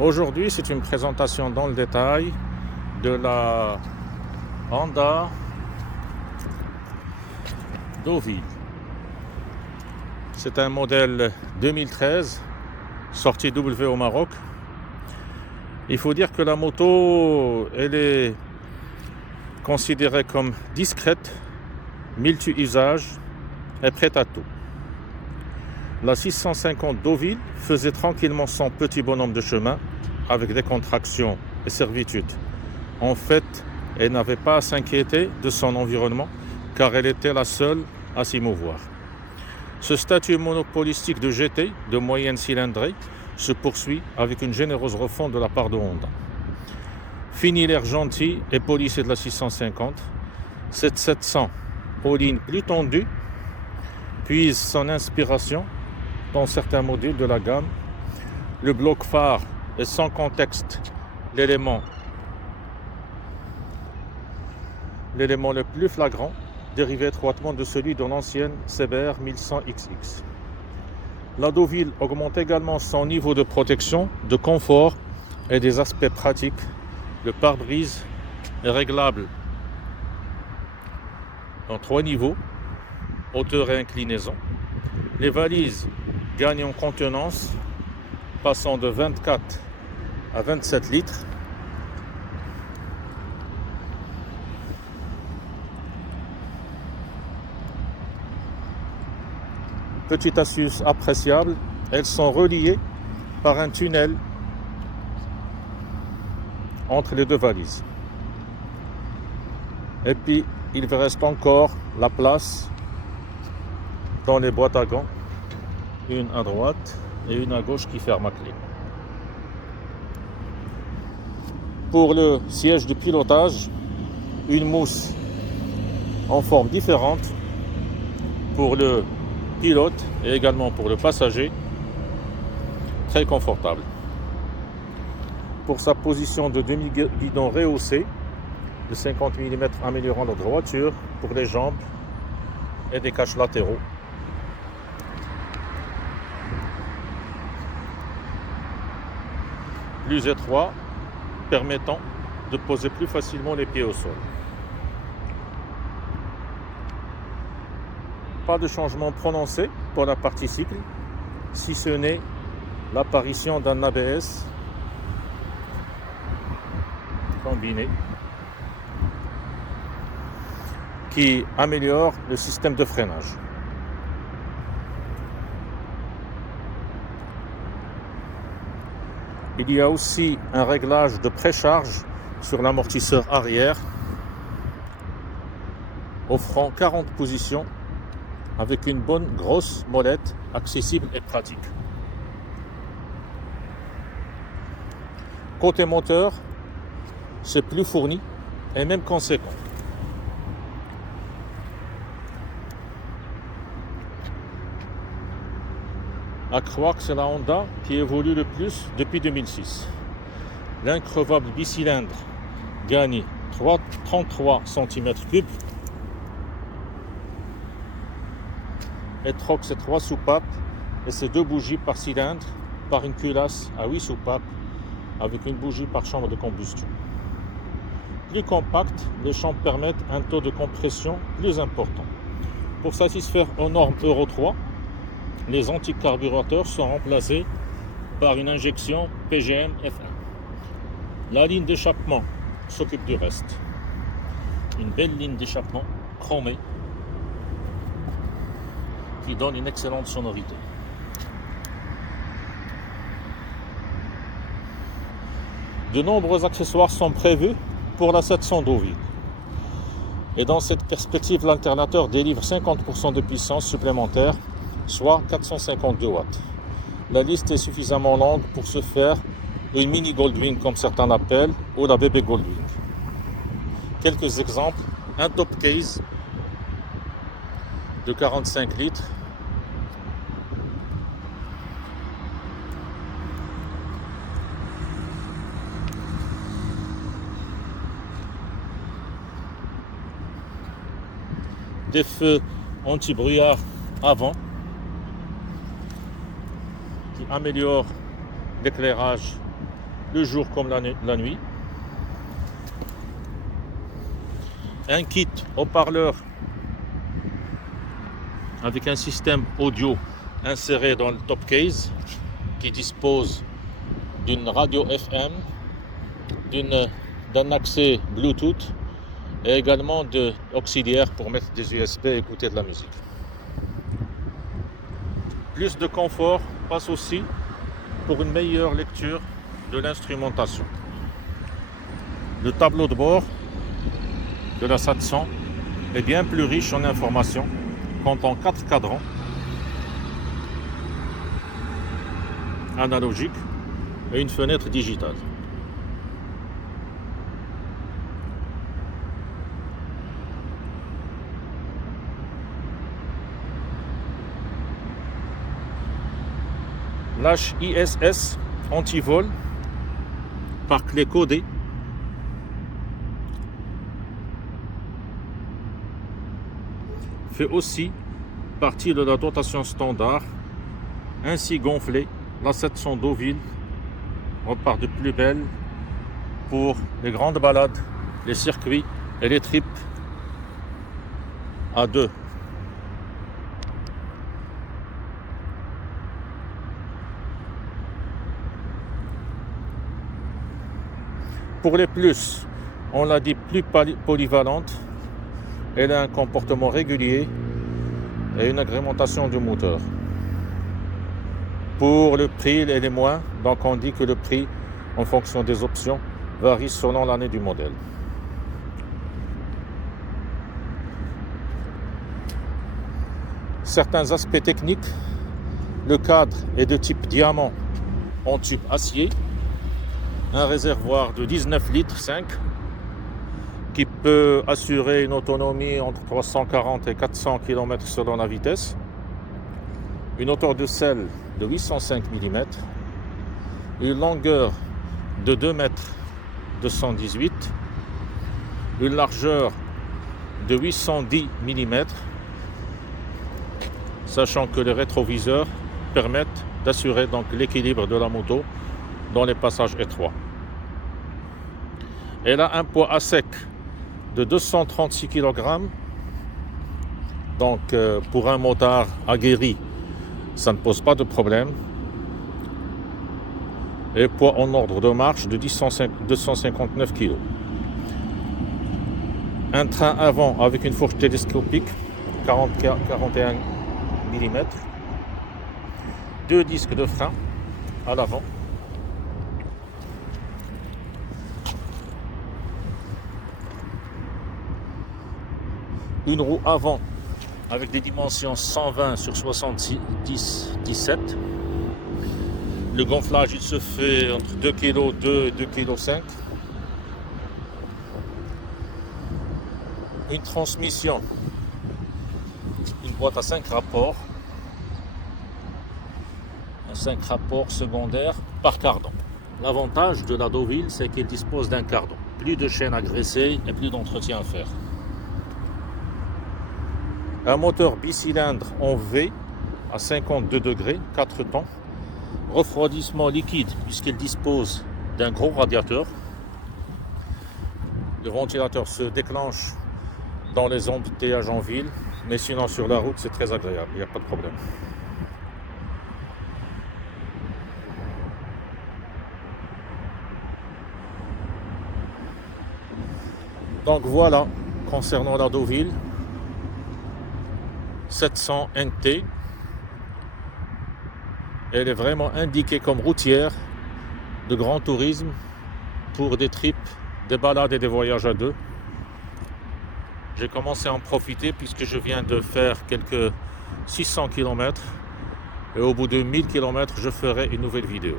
Aujourd'hui, c'est une présentation dans le détail de la Honda Deauville. C'est un modèle 2013, sorti W au Maroc. Il faut dire que la moto, elle est considérée comme discrète, multi-usage et prête à tout. La 650 Deauville faisait tranquillement son petit bonhomme de chemin avec des contractions et servitudes. En fait, elle n'avait pas à s'inquiéter de son environnement car elle était la seule à s'y mouvoir. Ce statut monopolistique de GT de moyenne cylindrée se poursuit avec une généreuse refonte de la part de Honda. Fini l'air gentil et polissé de la 650, cette 700 aux lignes plus tendues puise son inspiration dans certains modules de la gamme. Le bloc phare est sans contexte l'élément le plus flagrant, dérivé étroitement de celui de l'ancienne CBR 1100XX. La Deauville augmente également son niveau de protection, de confort et des aspects pratiques. Le pare-brise est réglable en 3 niveaux, hauteur et inclinaison. Les valises gagnent en contenance, passant de 24 à 27 litres. Petite astuce appréciable, elles sont reliées par un tunnel entre les deux valises. Et puis, il reste encore la place dans les boîtes à gants, une à droite et une à gauche qui ferme à clé. Pour le siège de pilotage, une mousse en forme différente pour le pilote et également pour le passager, très confortable. Pour sa position de demi-guidon rehaussé de 50 mm améliorant la droiture pour les jambes et des caches latéraux. Plus étroit, permettant de poser plus facilement les pieds au sol. Pas de changement prononcé pour la partie cycle, si ce n'est l'apparition d'un ABS combiné qui améliore le système de freinage. Il y a aussi un réglage de précharge sur l'amortisseur arrière, offrant 40 positions avec une bonne grosse molette accessible et pratique. Côté moteur, c'est plus fourni et même conséquent. À croire que c'est la Honda qui évolue le plus depuis 2006. L'increvable bicylindre gagne 33 cm3 et troque ses 3 soupapes et ses 2 bougies par cylindre par une culasse à 8 soupapes avec une bougie par chambre de combustion. Plus compact, les chambres permettent un taux de compression plus important. Pour satisfaire aux normes Euro 3, les antiques carburateurs sont remplacés par une injection PGM F1. La ligne d'échappement s'occupe du reste. Une belle ligne d'échappement chromée qui donne une excellente sonorité. De nombreux accessoires sont prévus pour la 700 Deauville. Et dans cette perspective, l'alternateur délivre 50% de puissance supplémentaire, soit 452 watts. La liste est suffisamment longue pour se faire une mini Goldwing comme certains l'appellent, ou la bébé Goldwing. Quelques exemples, un top case de 45 litres, des feux anti-brouillard avant qui améliorent l'éclairage le jour comme la nuit. Un kit haut-parleur avec un système audio inséré dans le top case qui dispose d'une radio FM, d'un accès Bluetooth et également d'auxiliaires pour mettre des USB et écouter de la musique. Plus de confort passe aussi pour une meilleure lecture de l'instrumentation. Le tableau de bord de la 700 est bien plus riche en informations, comptant 4 cadrans analogiques et une fenêtre digitale. Lâche ISS anti-vol par clé codée. Fait aussi partie de la dotation standard. Ainsi gonflée, la 700 Deauville repart de plus belle pour les grandes balades, les circuits et les trips à deux. Pour les plus, on l'a dit, plus polyvalente, elle a un comportement régulier et une agrémentation du moteur. Pour le prix, elle est moins, donc on dit que le prix, en fonction des options, varie selon l'année du modèle. Certains aspects techniques, le cadre est de type diamant en tube acier, un réservoir de 19 litres 5 qui peut assurer une autonomie entre 340 et 400 km selon la vitesse, une hauteur de selle de 805 mm, une longueur de 2 mètres 218, une largeur de 810 mm, sachant que les rétroviseurs permettent d'assurer donc l'équilibre de la moto dans les passages étroits. Elle a un poids à sec de 236 kg, donc pour un motard aguerri, ça ne pose pas de problème. Et poids en ordre de marche de 259 kg. Un train avant avec une fourche télescopique 41 mm, 2 disques de frein à l'avant, une roue avant avec des dimensions 120 sur 70 17. Le gonflage il se fait entre 2 kg 2 et 2 kg 5. Une transmission, une boîte à 5 rapports, un 5 rapports secondaires par cardan. L'avantage de la Deauville, c'est qu'elle dispose d'un cardan. Plus de chaînes à graisser et plus d'entretien à faire. Un moteur bicylindre en V à 52 degrés, 4 temps. Refroidissement liquide puisqu'il dispose d'un gros radiateur. Le ventilateur se déclenche dans les embouteillages en ville, mais sinon sur la route c'est très agréable, il n'y a pas de problème. Donc voilà, concernant la Deauville 700 NT, elle est vraiment indiquée comme routière de grand tourisme pour des trips, des balades et des voyages à deux. J'ai commencé à en profiter puisque je viens de faire quelques 600 km et au bout de 1000 km je ferai une nouvelle vidéo.